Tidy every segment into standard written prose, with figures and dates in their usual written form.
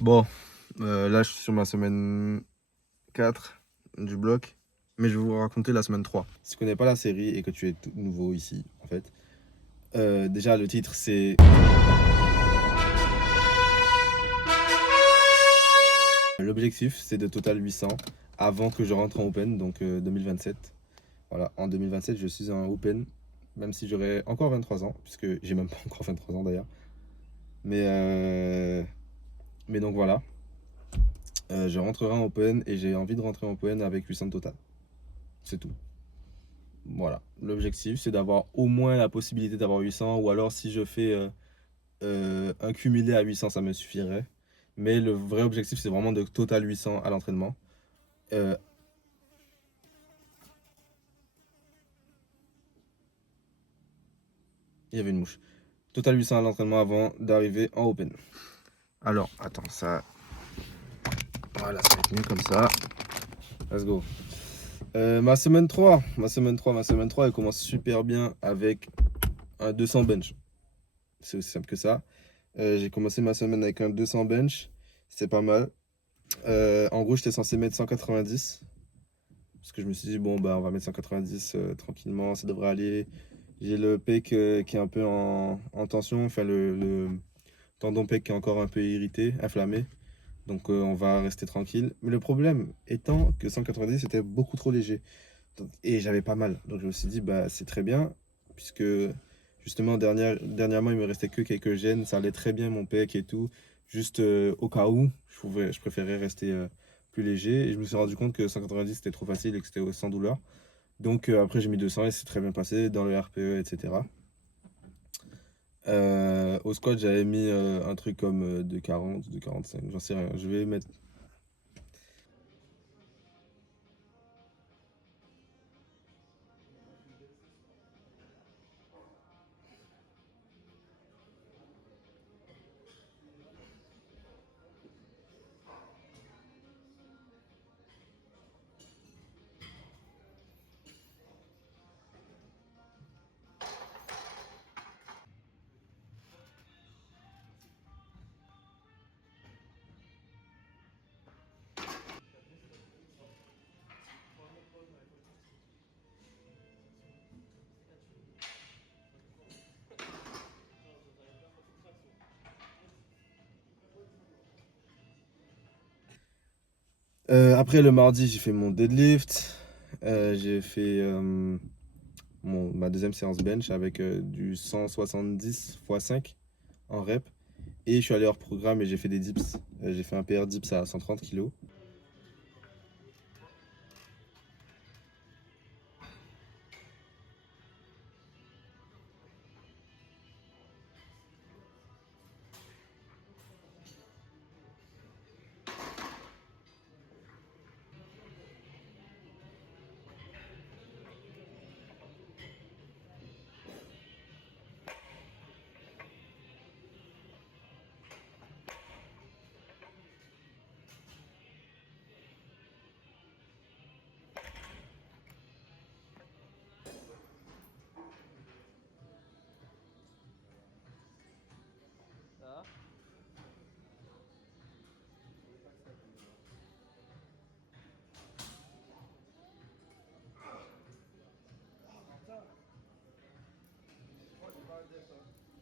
Bon, là je suis sur ma semaine 4 du bloc, mais je vais vous raconter la semaine 3. Si tu connais pas la série et que tu es tout nouveau ici, en fait, déjà le titre c'est... L'objectif c'est de total 800 avant que je rentre en Open, donc 2027. Voilà, en 2027 je suis en Open, même si j'aurai encore 23 ans, puisque j'ai même pas encore 23 ans d'ailleurs. Mais, euh, mais donc voilà, je rentrerai en Open et j'ai envie de rentrer en Open avec 800 total. C'est tout. Voilà, l'objectif c'est d'avoir au moins la possibilité d'avoir 800, ou alors si je fais un cumulé à 800 ça me suffirait. Mais le vrai objectif c'est vraiment de total 800 à l'entraînement. Euh, il y avait une mouche. Total 800 à l'entraînement avant d'arriver en Open. Alors, attends, ça... Voilà, ça va être mieux comme ça. Let's go. Ma semaine 3, elle commence super bien avec un 200 bench. C'est aussi simple que ça. J'ai commencé ma semaine avec un 200 bench. C'était pas mal. En gros, j'étais censé mettre 190. Parce que je me suis dit, bon, bah, on va mettre 190 tranquillement, ça devrait aller. J'ai le pec qui est un peu en tension, enfin, le tendon pec qui est encore un peu irrité, inflammé. Donc, on va rester tranquille. Mais le problème étant que 190 c'était beaucoup trop léger. Et j'avais pas mal. Donc, je me suis dit, bah, c'est très bien. Puisque, justement, dernièrement, il me restait que quelques gènes. Ça allait très bien, mon pec et tout. Juste au cas où, je préférais rester plus léger. Et je me suis rendu compte que 190 c'était trop facile et que c'était sans douleur. Donc après j'ai mis 200 et c'est très bien passé dans le RPE, etc. Au squat j'avais mis un truc comme 240, 245, j'en sais rien. Je vais mettre... Après le mardi j'ai fait mon deadlift. J'ai fait ma deuxième séance bench avec du 170 x 5 en rep. Et je suis allé hors programme et j'ai fait des dips. J'ai fait un PR dips à 130 kg.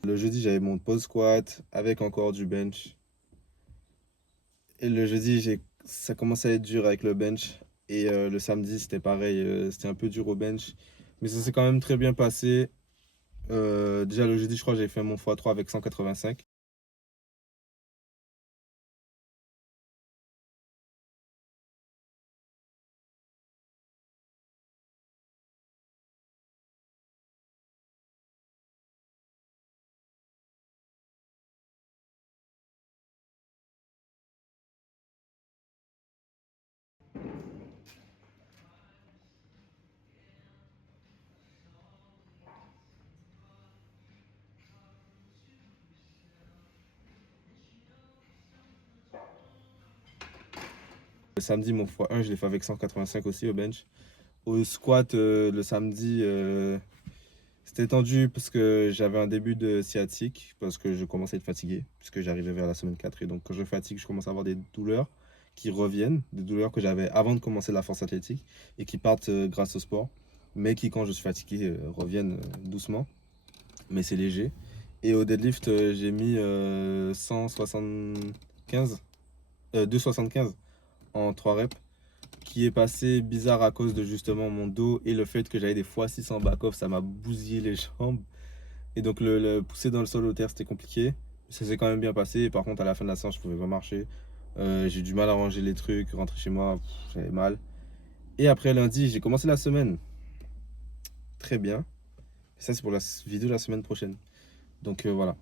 Le jeudi j'avais mon pause squat avec encore du bench. Et le jeudi, ça commençait à être dur avec le bench. Et le samedi, c'était pareil, c'était un peu dur au bench. Mais ça s'est quand même très bien passé. Déjà, le jeudi, je crois que j'ai fait mon x3 avec 185. Le samedi, mon x1, je l'ai fait avec 185 aussi au bench. Au squat, le samedi, C'était tendu parce que j'avais un début de sciatique, parce que je commençais à être fatigué, puisque j'arrivais vers la semaine 4. Et donc, quand je fatigue, je commence à avoir des douleurs qui reviennent, des douleurs que j'avais avant de commencer la force athlétique et qui partent grâce au sport, mais qui, quand je suis fatigué, reviennent doucement, mais c'est léger. Et au deadlift, j'ai mis 175, 2,75 en 3 reps, qui est passé bizarre à cause de justement mon dos et le fait que j'avais des fois 6 en back-off, ça m'a bousillé les jambes. Et donc le pousser dans le sol au terre, c'était compliqué. Ça s'est quand même bien passé. Et par contre, à la fin de la séance, je pouvais pas marcher. J'ai eu du mal à ranger les trucs, rentrer chez moi, j'avais mal. Et après lundi, j'ai commencé la semaine. Très bien. Et ça, c'est pour la vidéo de la semaine prochaine. Donc voilà.